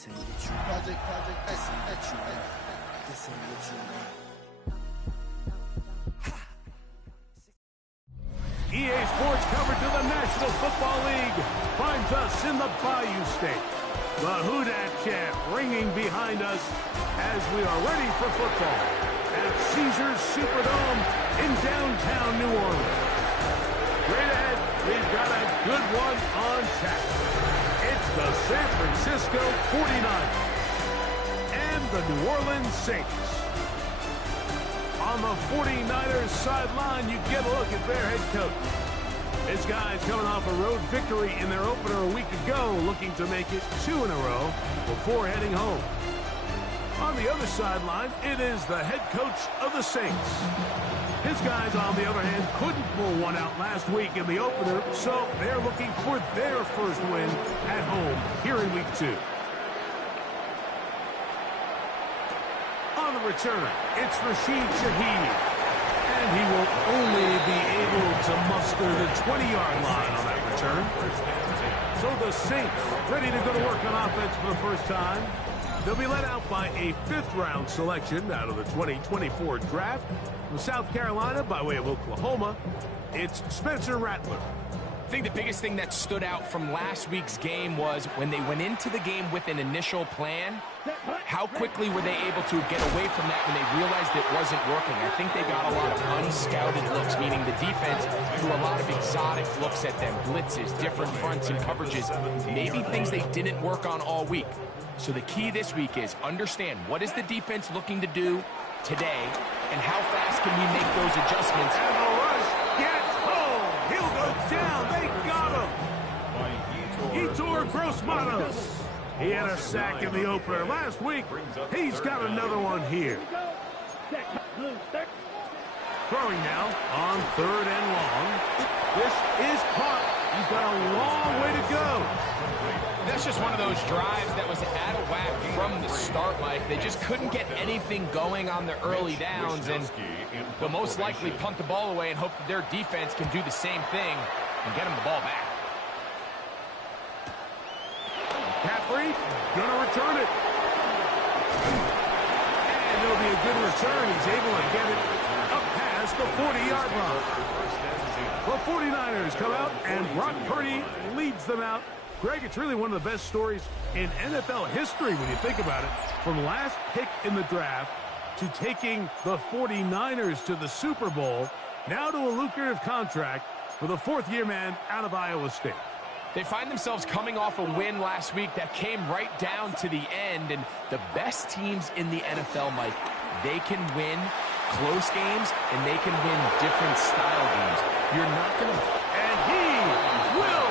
This ain't what you want. This ain't what you want. This ain't what you want. EA Sports coverage of the National Football League finds us in the Bayou State. The Who Dat chant ringing behind us as we are ready for football at Caesars Superdome in downtown New Orleans. Straight ahead, we've got a good one on tap. It's the San Francisco 49ers and the New Orleans Saints. On the 49ers sideline, you get a look at their head coach. This guy's coming off a road victory in their opener a week ago, looking to make it 2 in a row before heading home. On the other sideline, it is the head coach of the Saints. His guys, on the other hand, couldn't pull one out last week in the opener, so they're looking for their first win at home here in week 2. On the return, it's Rashid Shaheed. And he will only be able to muster the 20-yard line on that return. So the Saints ready to go to work on offense for the first time. They'll be led out by a 5th-round selection out of the 2024 draft. From South Carolina by way of Oklahoma, it's Spencer Rattler. I think the biggest thing that stood out from last week's game was when they went into the game with an initial plan, how quickly were they able to get away from that when they realized it wasn't working? I think they got a lot of unscouted looks, meaning the defense threw a lot of exotic looks at them, blitzes, different fronts and coverages, maybe things they didn't work on all week. So the key this week is understand what is the defense looking to do today and how fast can we make those adjustments. And the rush gets home. He'll go down. They got him. Yetur Gross-Matos. He had a sack in the opener last week. He's got another one here. Throwing now on 3rd and long. This is caught. He's got a long way to go. That's just one of those drives that was out of whack from the start, Mike. They just couldn't get anything going on the early downs, and they'll most likely punt the ball away and hope that their defense can do the same thing and get them the ball back. McCaffrey gonna return it. And it'll be a good return. He's able to get it up past the 40-yard line. The 49ers come out, and Brock Purdy leads them out. Greg, it's really one of the best stories in NFL history when you think about it. From last pick in the draft to taking the 49ers to the Super Bowl, now to a lucrative contract for the 4th-year man out of Iowa State. They find themselves coming off a win last week that came right down to the end, and the best teams in the NFL, Mike, they can win close games and they can win different style games. You're not going to... And he will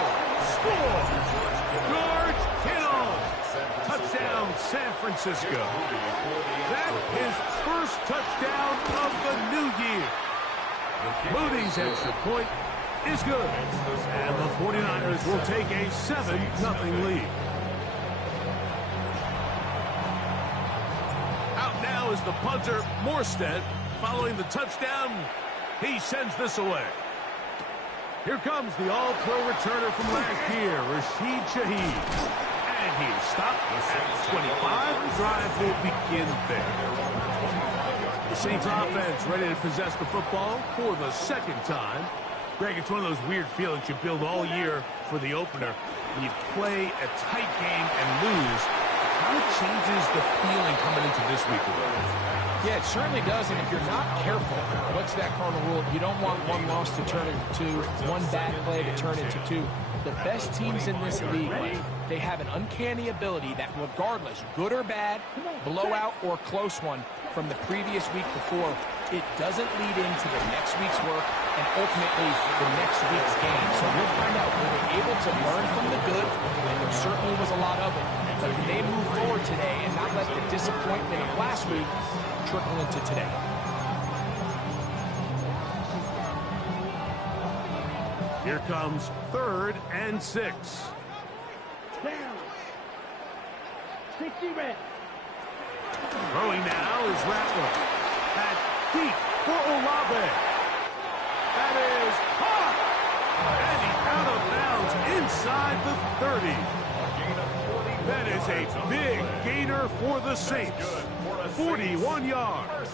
score! George Kittle! Touchdown, San Francisco. That's his first touchdown of the new year. Moody's extra point is good. And the 49ers will take a 7-0 lead. Out now is the punter, Morstead. Following the touchdown, he sends this away. Here comes the all-pro returner from last year, Rashid Shaheed. And he's stopped at 25. The drive will begin there. The Saints offense ready to possess the football for the 2nd time. Greg, it's one of those weird feelings you build all year for the opener. When you play a tight game and lose, how it changes the feeling coming into this week of it. Yeah, it certainly does, and if you're not careful, what's that cardinal rule? You don't want one loss to turn into 2, one bad play to turn into 2. The best teams in this league, they have an uncanny ability that regardless, good or bad, blowout or close one from the previous week before, it doesn't lead into the next week's work and ultimately the next week's game. So we'll find out, were they able to learn from the good, and there certainly was a lot of it, but can they move forward today and not let the disappointment of last week trickle into today? Here comes 3rd and 6. Down. 60 red. Throwing now is Rattler. At deep for Olave. That is caught. And he's out of bounds inside the 30. That is a big gainer for the Saints. 41 yards.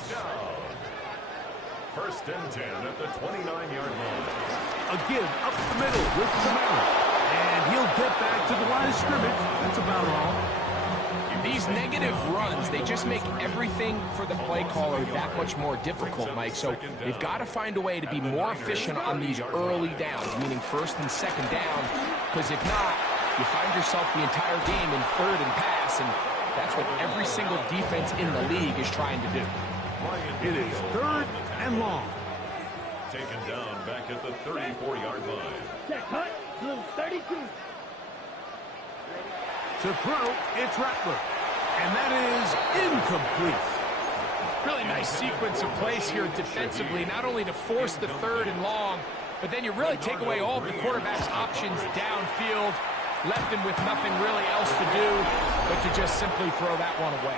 First and 10 at the 29-yard line. A give up the middle with Kamara. And he'll get back to the line of scrimmage. That's about all. These negative runs, they just make everything for the play caller that much more difficult, Mike. So they've got to find a way to be more efficient on these early downs, meaning first and second down, because if not, you find yourself the entire game in third and pass, and that's what every single defense in the league is trying to do. It is third and long. Taken down back at the 34-yard line. Set, cut, blue 32. To throw, it's Rattler. And that is incomplete. Really nice sequence of plays here defensively, not only to force the third and long, but then you really take away all of the quarterback's options downfield, left him with nothing really else to do but to just simply throw that one away.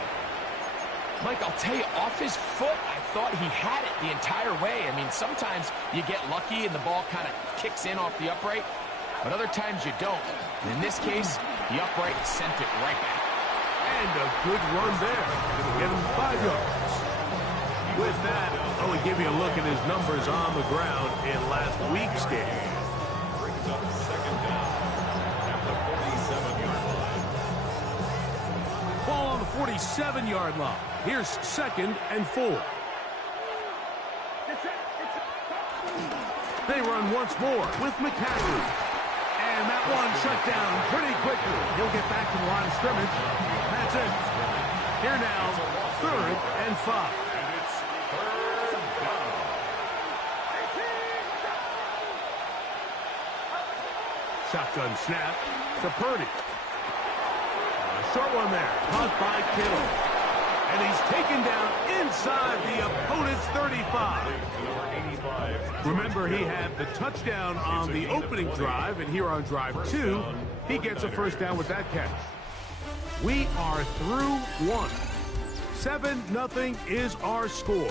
Mike, I'll tell you, off his foot, I thought he had it the entire way. I mean, sometimes you get lucky and the ball kind of kicks in off the upright, but other times you don't. And in this case, the upright sent it right back. And a good run there. It'll get him 5 yards. With that, I'll give you a look at his numbers on the ground in last week's game. Brings up second down at the 47-yard line. Ball on the 47-yard line. Here's second and 4. They run once more with McCaffrey. And that one shut down pretty quickly. He'll get back to the line of scrimmage. That's it. Here now, third and 5. And it's third down. Shotgun snap to Purdy. A short one there, caught by Kittle. And he's taken down inside the opponent's 35. Remember, he had the touchdown on the opening drive, and here on drive 2, he gets a first down with that catch. We are through 1. 7-0 is our score.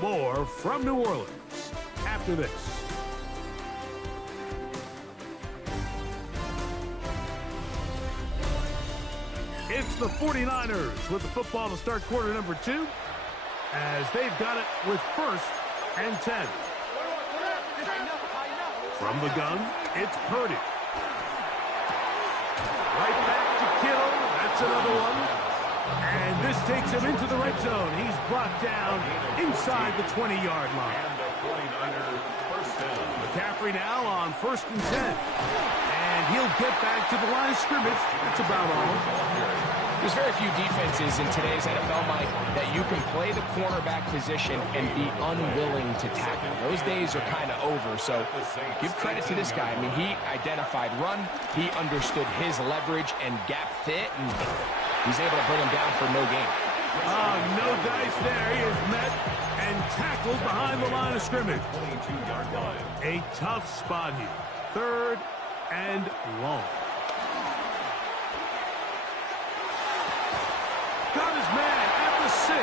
More from New Orleans after this. It's the 49ers with the football to start quarter number 2, as they've got it with first and 10. From the gun, it's Purdy. Right back to Kittle. That's another one. And this takes him into the red zone. He's brought down inside the 20-yard line. And the 49ers first down. McCaffrey now on first and 10. And he'll get back to the line of scrimmage. That's about all. There's very few defenses in today's NFL, Mike, that you can play the cornerback position and be unwilling to tackle. Those days are kind of over, so give credit to this guy. I mean, he identified run, he understood his leverage and gap fit, and he's able to bring him down for no gain. Oh, no dice there. He is met and tackled behind the line of scrimmage. 22-yard line. A tough spot here. Third and long. Got his man at the 6.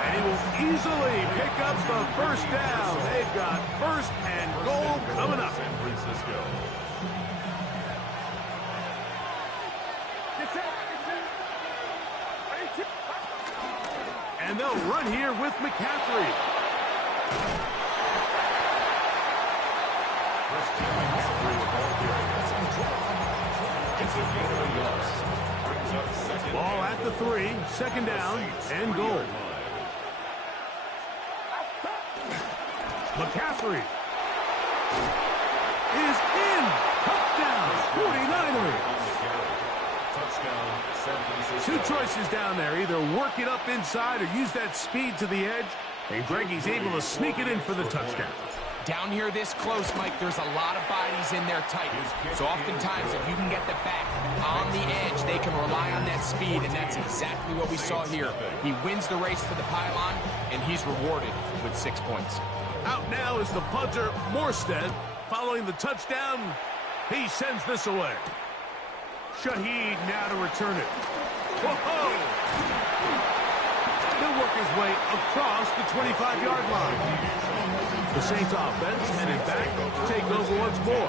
And he will easily pick up the first down. They've got first and goal coming up. San Francisco. And they'll run here with McCaffrey. First down, McCaffrey with all carries. It's a gain of a yard. Brings up second. Ball at the 3, second down and goal. McCaffrey is in. Touchdown, 49ers. Touchdown, San Francisco. Two choices down there. Either work it up inside or use that speed to the edge. And Greggy's able to sneak it in for the touchdown. Down here this close, Mike, there's a lot of bodies in there tight. So oftentimes, if you can get the back on the edge, they can rely on that speed, and that's exactly what we saw here. He wins the race for the pylon, and he's rewarded with 6 points. Out now is the punter, Morstead. Following the touchdown, he sends this away. Shaheed now to return it. Whoa! He'll work his way across the 25-yard line. The Saints offense headed back to take over once more.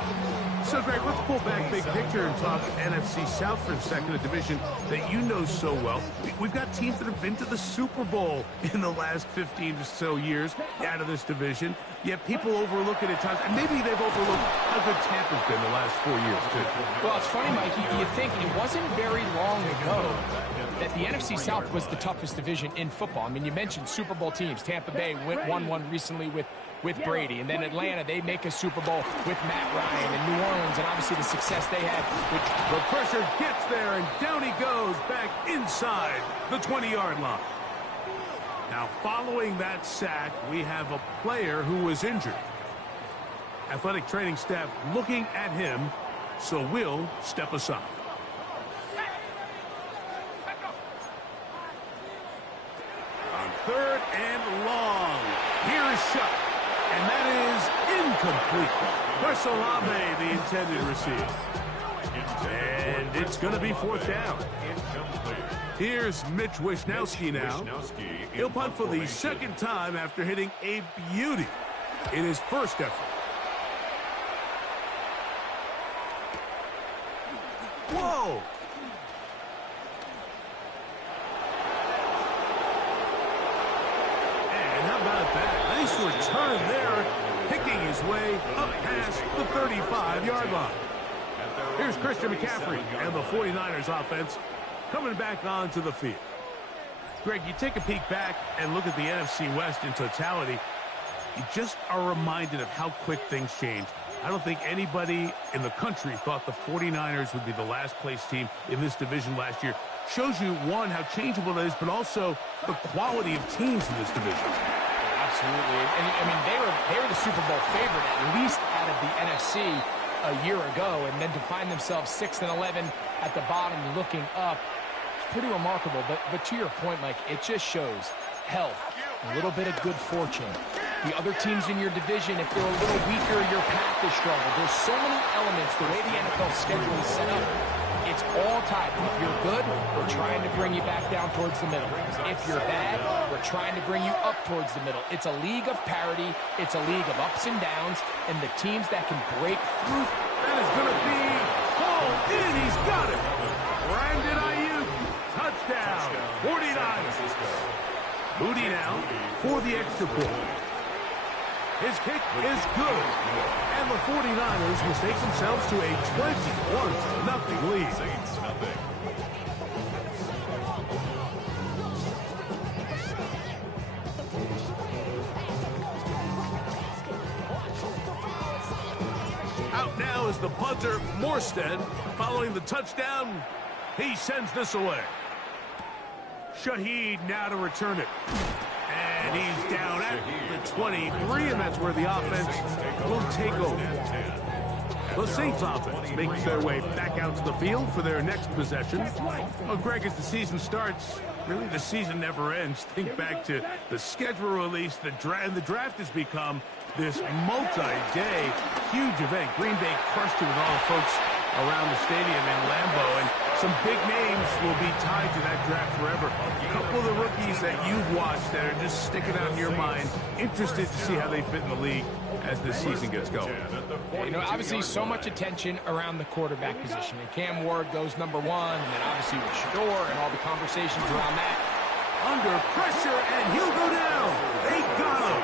So, Greg, let's pull back big picture and talk NFC South for a second, a division that you know so well. We've got teams that have been to the Super Bowl in the last 15 or so years out of this division, yet people overlook it at times, and maybe they've overlooked how good Tampa's been the last 4 years, too. Well, it's funny, Mike, you think it wasn't very long ago that the NFC South was the toughest division in football. I mean, you mentioned Super Bowl teams. Tampa Bay won one recently with Brady, and then Atlanta, they make a Super Bowl with Matt Ryan, and New Orleans, and obviously the success they had. The pressure gets there, and down he goes back inside the 20-yard line. Now, following that sack, we have a player who was injured. Athletic training staff looking at him, so we'll step aside. On 3rd and long, here is shot. And that is incomplete. Barcelona, the intended receiver. And it's going to be 4th down. Here's Mitch Wisnowski now. He'll punt for the 2nd time after hitting a beauty in his first effort. Whoa! And how about that? Nice return there, picking his way up past the 35-yard line. Here's Christian McCaffrey and the 49ers offense coming back onto the field. Greg, you take a peek back and look at the NFC West in totality, you just are reminded of how quick things change. I don't think anybody in the country thought the 49ers would be the last place team in this division last year. Shows you, one, how changeable it is, but also the quality of teams in this division. Absolutely. And I mean, they were the Super Bowl favorite, at least out of the NFC a year ago, and then to find themselves 6 and 11 at the bottom looking up, it's pretty remarkable. But to your point, Mike, it just shows health, a little bit of good fortune. The other teams in your division, if they're a little weaker, your path is stronger. There's so many elements, the way the NFL schedule is set up, it's all tied. If you're good, we're trying to bring you back down towards the middle. If you're bad, we're trying to bring you up towards the middle. It's a league of parity. It's a league of ups and downs, and the teams that can break through. That is going to be hauled in. He's got it. Brandon Ayuk, touchdown, 49ers. Moody now for the extra point. His kick is good. And the 49ers will take themselves to a 21-0 lead. Out now is the punter, Morstead. Following the touchdown, he sends this away. Shaheed now to return it. And he's down at the 23, and that's where the offense will take over. The Saints offense makes their way back out to the field for their next possession. Well, Greg, as the season starts, really the season never ends. Think back to the schedule release, the draft has become this multi-day huge event. Green Bay crushed it with all the folks around the stadium in Lambeau, and some big names will be tied to that draft forever. A couple of the rookies that you've watched that are just sticking out in your mind, interested to see how they fit in the league as this season gets going. You know, obviously so much attention around the quarterback position, and Cam Ward goes number 1, and then obviously with Shador and all the conversations around that. Under pressure, and he'll go down. They got him.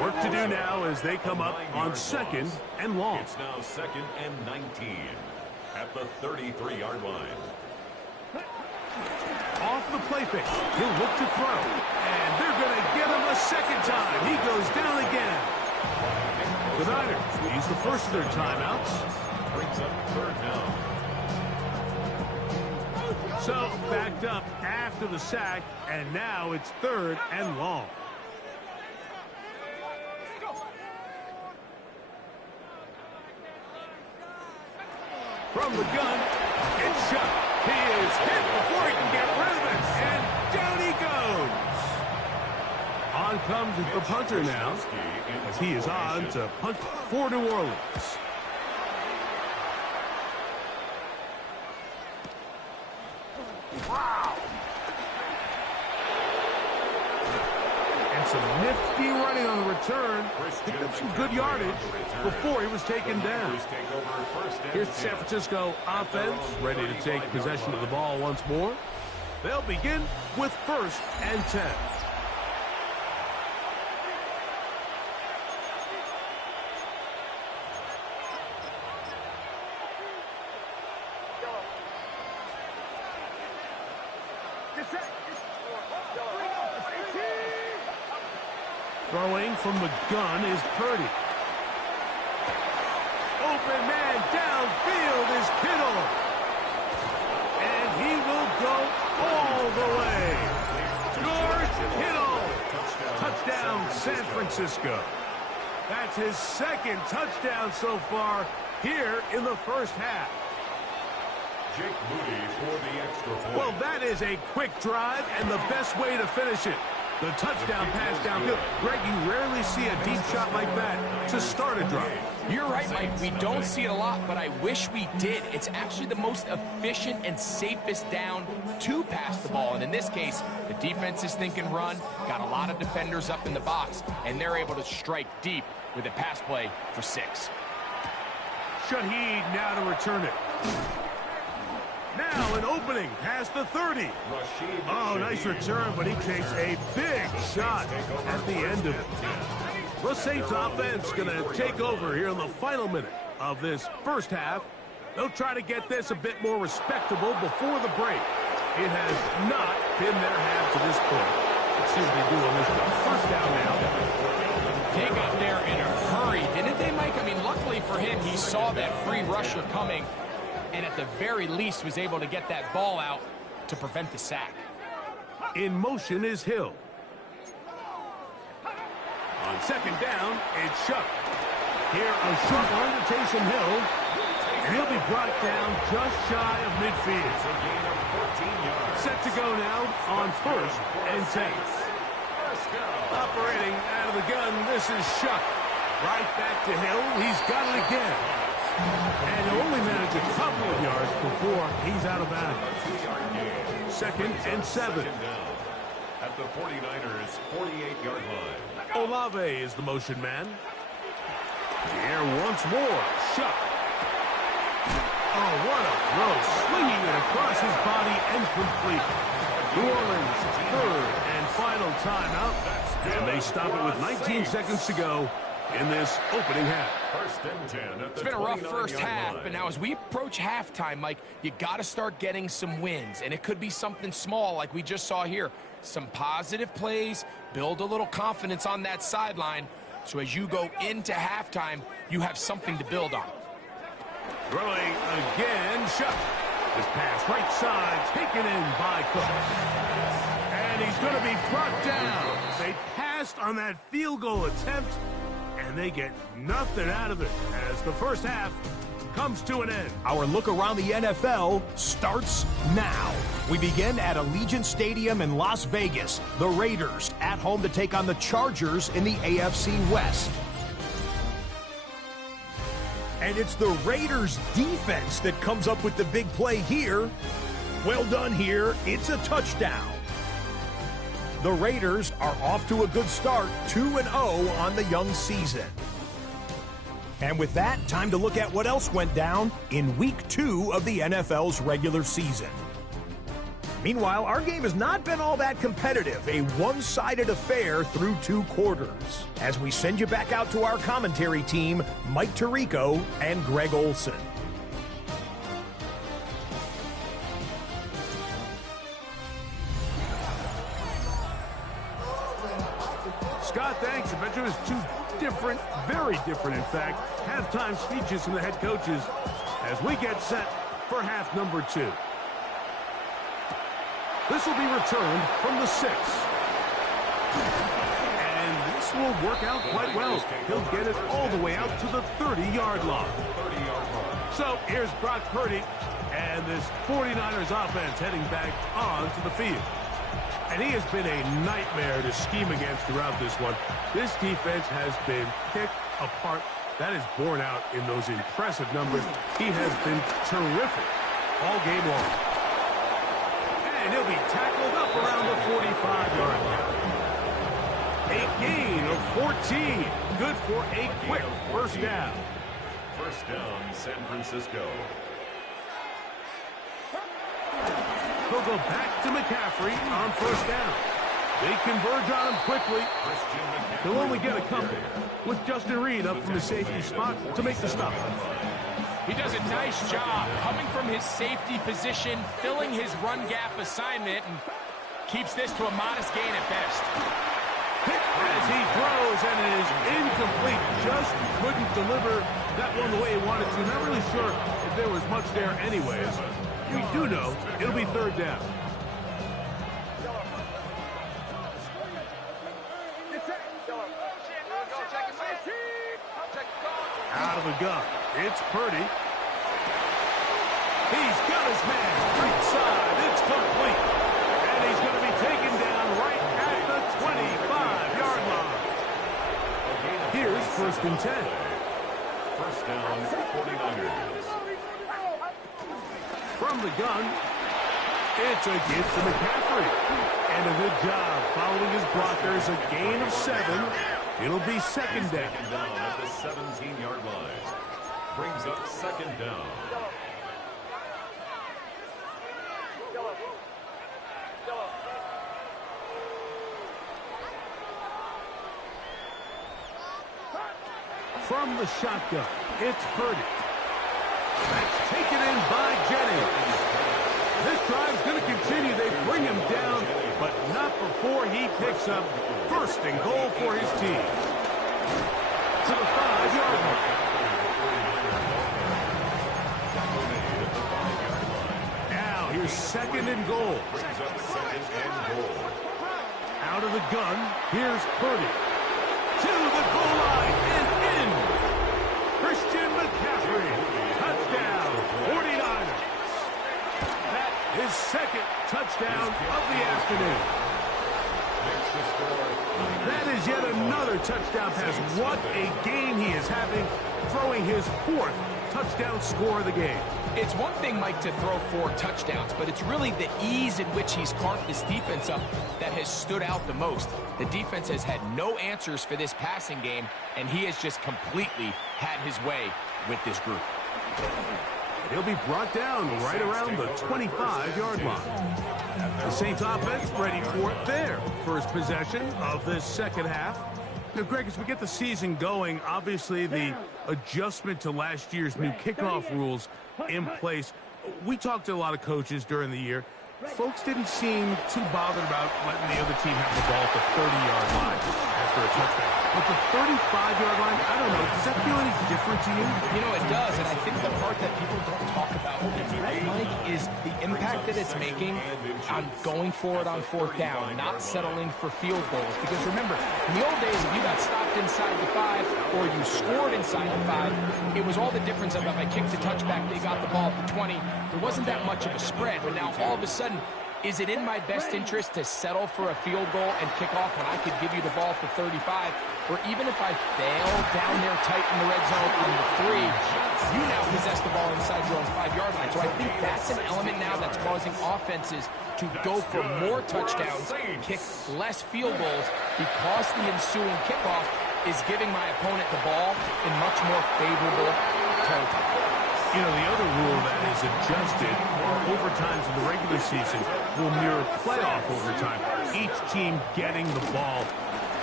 Work to do now as they come up on 2nd and long. It's now 2nd and 19 at the 33-yard line. Off the play fake, he'll look to throw, and they're going to get him a 2nd time. He goes down again. The Niners will use the first of their timeouts. Brings up 3rd down. So backed up after the sack, and now it's 3rd and long. From the gun, it's shot. He is hit before he can get rid of it, and down he goes. On comes the punter now, as he is on to punt for New Orleans. Wow. And some nifty running on the return. Picked up some good yardage before he was taken down. Here's the San Francisco offense, ready to take possession of the ball once more. They'll begin with 1st and 10. Throwing from the gun is Purdy. Open man downfield is Kittle. And he will go all the way. George Kittle. Touchdown, San Francisco. That's his 2nd touchdown so far here in the first half. Jake Moody for the extra point. Well, that is a quick drive and the best way to finish it. The touchdown pass downfield. Greg, you rarely see a deep shot like that to start a drive. You're right, Mike. We don't see it a lot, but I wish we did. It's actually the most efficient and safest down to pass the ball. And in this case, the defense is thinking run, got a lot of defenders up in the box, and they're able to strike deep with a pass play for 6. Shaheed now to return it. Now an opening past the 30. Oh, nice return, but he takes a big shot at the end of it. The Saints offense going to take over here in the final minute of this first half. They'll try to get this a bit more respectable before the break. It has not been their half to this point. Let's see what they do on this one. First down now. They got there in a hurry, didn't they, Mike? I mean, luckily for him, he saw that free rusher coming, and at the very least was able to get that ball out to prevent the sack. In motion is Hill. On 2nd down, it's Shuck. Here, a short one to Taysom Hill, and he'll be brought down just shy of midfield. Set to go now on 1st and 10. Operating out of the gun, this is Shuck. Right back to Hill. He's got it again. And he'll only manage a couple of yards before he's out of bounds. 2nd and 7. At the 49ers' 48-yard line. Olave is the motion man. The air once more. Shuck. Oh, what a throw. Slinging it across his body and complete. New Orleans, 3rd and final timeout. And they stop it with 19 seconds to go in this opening half. 1st and 10 at the It's been a rough 29-yard first half, line. but now as we approach halftime, Mike, you got to start getting some wins, and it could be something small like we just saw here. Some positive plays, build a little confidence on that sideline, so as you go into halftime, you have something to build on. Throwing again, Shuck. This pass right side, taken in by Cooks. And he's going to be brought down. They passed on that field goal attempt, and they get nothing out of it as the first half comes to an end. Our look around the NFL starts now. We begin at Allegiant Stadium in Las Vegas. The Raiders at home to take on the Chargers in the AFC West. And it's the Raiders defense that comes up with the big play here. Well done here. It's a touchdown. The Raiders are off to a good start, 2-0 on the young season. And with that, time to look at what else went down in Week 2 of the NFL's regular season. Meanwhile, our game has not been all that competitive, a one-sided affair through 2 quarters. As we send you back out to our commentary team, Mike Tirico and Greg Olson. Scott, thanks. I bet you it was 2 different, very different, in fact, halftime speeches from the head coaches as we get set for half number 2. This will be returned from the 6. And this will work out quite well. He'll get it all the way out to the 30-yard line. So here's Brock Purdy and this 49ers offense heading back onto the field. And he has been a nightmare to scheme against throughout this one. This defense has been picked apart. That is borne out in those impressive numbers. He has been terrific all game long. And he'll be tackled up around the 45-yard line. A gain of 14. Good for a quick first down. First down, San Francisco. They'll go back to McCaffrey on first down. They converge on him quickly. They'll only get a couple with Justin Reed up from the safety spot to make the stop. He does a nice job coming from his safety position, filling his run gap assignment, and keeps this to a modest gain at best. As he throws, and it is incomplete. Just couldn't deliver that one the way he wanted to. Not really sure if there was much there anyways. We do know it'll be third down. Out of the gun. It's Purdy. He's got his man. Right side. It's complete. And he's going to be taken down right at the 25-yard line. Here's first and 10. First down, 49ers. From the gun, it's a gift to McCaffrey. And a good job following his blockers. A gain of 7. It'll be second down. Second down at the 17-yard line. Brings up second down. From the shotgun, it's Purdy. That's taken in by Jennings. This drive's going to continue. They bring him down, but not before he picks up first and goal for his team. To the 5-yard line. Now here's second and goal. Brings up second and goal. Out of the gun, here's Purdy. To the goal line and in. Christian McCaffrey. Touchdown, 49ers. That is second touchdown of the afternoon. That is yet another touchdown pass. What a game he is having, throwing his 4th touchdown score of the game. It's one thing, Mike, to throw 4 touchdowns, but it's really the ease in which he's carved this defense up that has stood out the most. The defense has had no answers for this passing game, and he has just completely had his way with this group. He'll be brought down right around the 25-yard line. The Saints offense ready for it there. First possession of this second half. Now, Greg, as we get the season going, obviously the adjustment to last year's new kickoff rules in place. We talked to a lot of coaches during the year. Folks didn't seem too bothered about letting the other team have the ball at the 30-yard line after a touchdown. But the 35-yard line, I don't know, does that feel any different to you? You know, it does, and I think the part that people don't talk about, Mike, is the impact that it's making on going for it on 4th down, not settling for field goals. Because remember, in the old days, if you got stopped inside the 5 or you scored inside the 5, it was all the difference of if I kicked the touchback, they got the ball at the 20. There wasn't that much of a spread, but now all of a sudden, is it in my best interest to settle for a field goal and kick off when I could give you the ball at the 35? Or even if I fail down there tight in the red zone on the 3, you now possess the ball inside your own 5-yard line. So I think that's an element now that's causing offenses to go for more touchdowns, kick less field goals, because the ensuing kickoff is giving my opponent the ball in much more favorable territory. You know, the other rule that is adjusted, overtimes in the regular season will mirror playoff overtime. Each team getting the ball.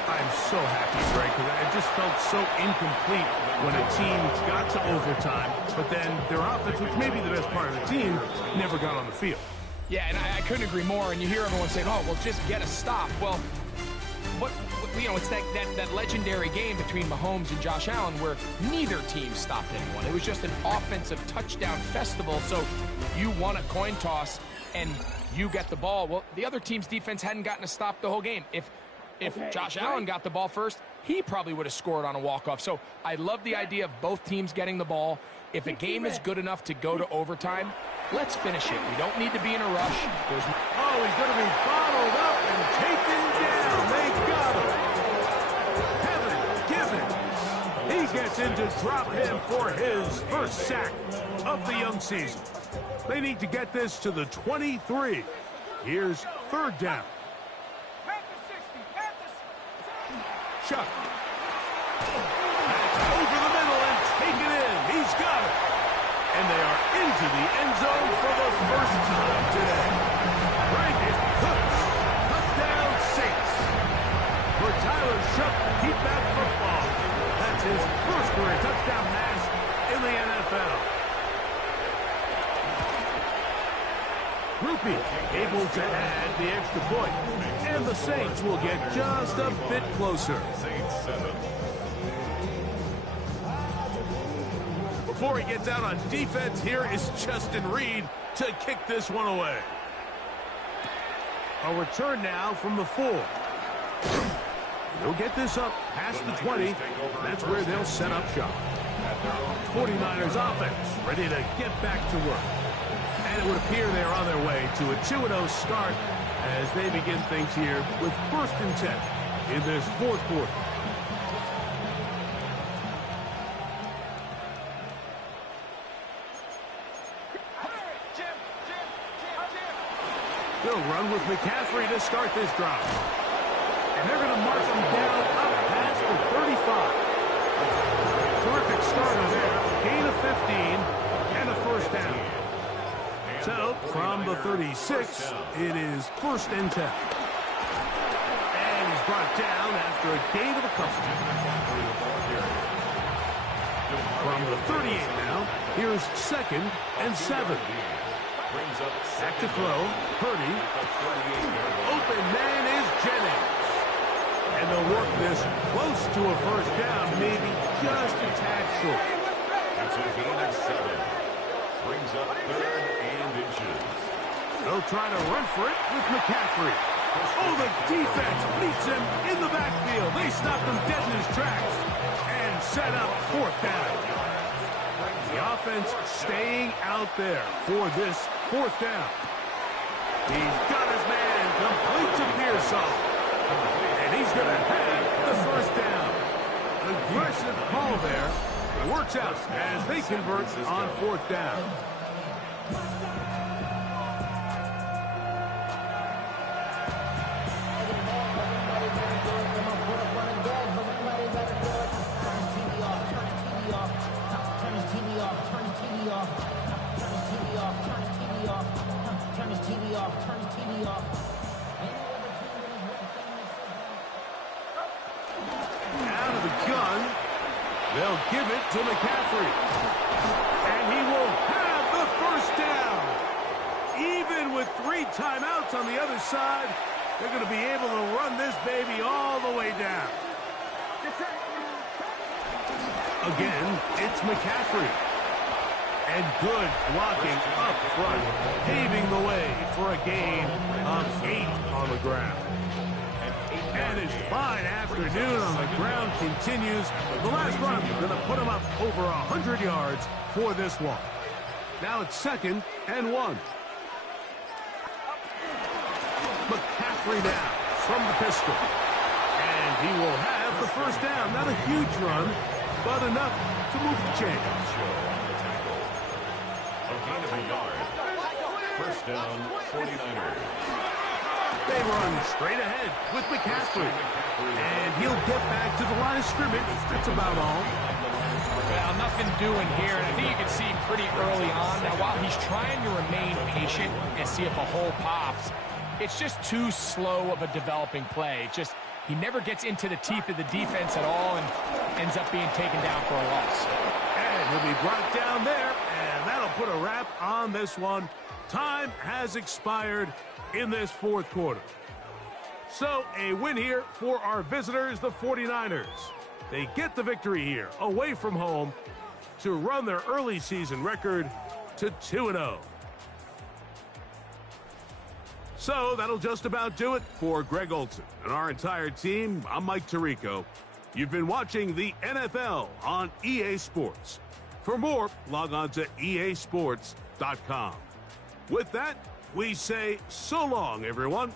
I'm so happy, Greg, because it just felt so incomplete when a team got to overtime, but then their offense, which may be the best part of the team, never got on the field. Yeah, and I couldn't agree more. And you hear everyone saying, oh, well, just get a stop. Well, you know, it's that legendary game between Mahomes and Josh Allen where neither team stopped anyone. It was just an offensive touchdown festival. So you won a coin toss and you get the ball. Well, the other team's defense hadn't gotten a stop the whole game. If Josh Allen got the ball first, he probably would have scored on a walk-off. So I love the idea of both teams getting the ball. If a game is good enough to go to overtime, let's finish it. We don't need to be in a rush. Oh, he's going to be bottled up and taken down. They got him. Heaven, Gibbons. He gets in to drop him for his first sack of the young season. They need to get this to the 23. Here's third down. Chuck. That's over the middle and taken in. He's got it. And they are into the end zone for the first time today. Brandon Cooks. Touchdown Saints. For Tyler Shough to keep that football. That's his first career touchdown pass in the NFL. Grupe able to add the extra point. And the Saints will get just a bit closer. Before he gets out on defense, here is Justin Reid to kick this one away. A return now from the 4. They'll get this up past the 20. That's where they'll set up shop. 49ers offense ready to get back to work. And it would appear they're on their way to a 2-0 start as they begin things here with 1st and 10 in this 4th quarter. They'll run with McCaffrey to start this drive. And they're going to march him down up past the 35. Terrific starter there. Gain of 15 and a 1st down. So, from the 36, it is 1st and 10. And he's brought down after a gain of a couple. From the 38 now, here's 2nd and 7. Back to throw. Purdy. Open man is Jennings. And they'll work this close to a 1st down, maybe just a tad short. That's a gain of 7. Brings up 3rd and inches. They'll try to run for it with McCaffrey. Oh, the defense meets him in the backfield. They stopped him dead in his tracks and set up 4th down. The offense staying out there for this 4th down. He's got his man complete to Pearsall. And he's going to have the 1st down. Aggressive call there. Works out as they convert on 4th down. Out of the gun. They'll give it to McCaffrey. And he will have the 1st down. Even with 3 timeouts on the other side, they're going to be able to run this baby all the way down. Again, it's McCaffrey. And good blocking up front, paving the way for a gain of 8 on the ground. And his fine afternoon on the ground continues. The last run going to put him up over 100 yards for this one. Now it's 2nd and 1. McCaffrey now from the pistol. And he will have the 1st down. Not a huge run, but enough to move the chains. A gain of a yard. 1st down, 49ers. They run straight ahead with McCaffrey. And he'll get back to the line of scrimmage. That's about all. Well, nothing doing here, and I think you can see pretty early on. Now, while he's trying to remain patient and see if a hole pops, it's just too slow of a developing play. He never gets into the teeth of the defense at all and ends up being taken down for a loss. And he'll be brought down there, and that'll put a wrap on this one. Time has expired in this 4th quarter. So a win here for our visitors, the 49ers. They get the victory here away from home to run their early season record to 2-0. So that'll just about do it for Greg Olsen and our entire team. I'm Mike Tirico. You've been watching the NFL on EA Sports. For more, log on to easports.com. With that, we say so long, everyone.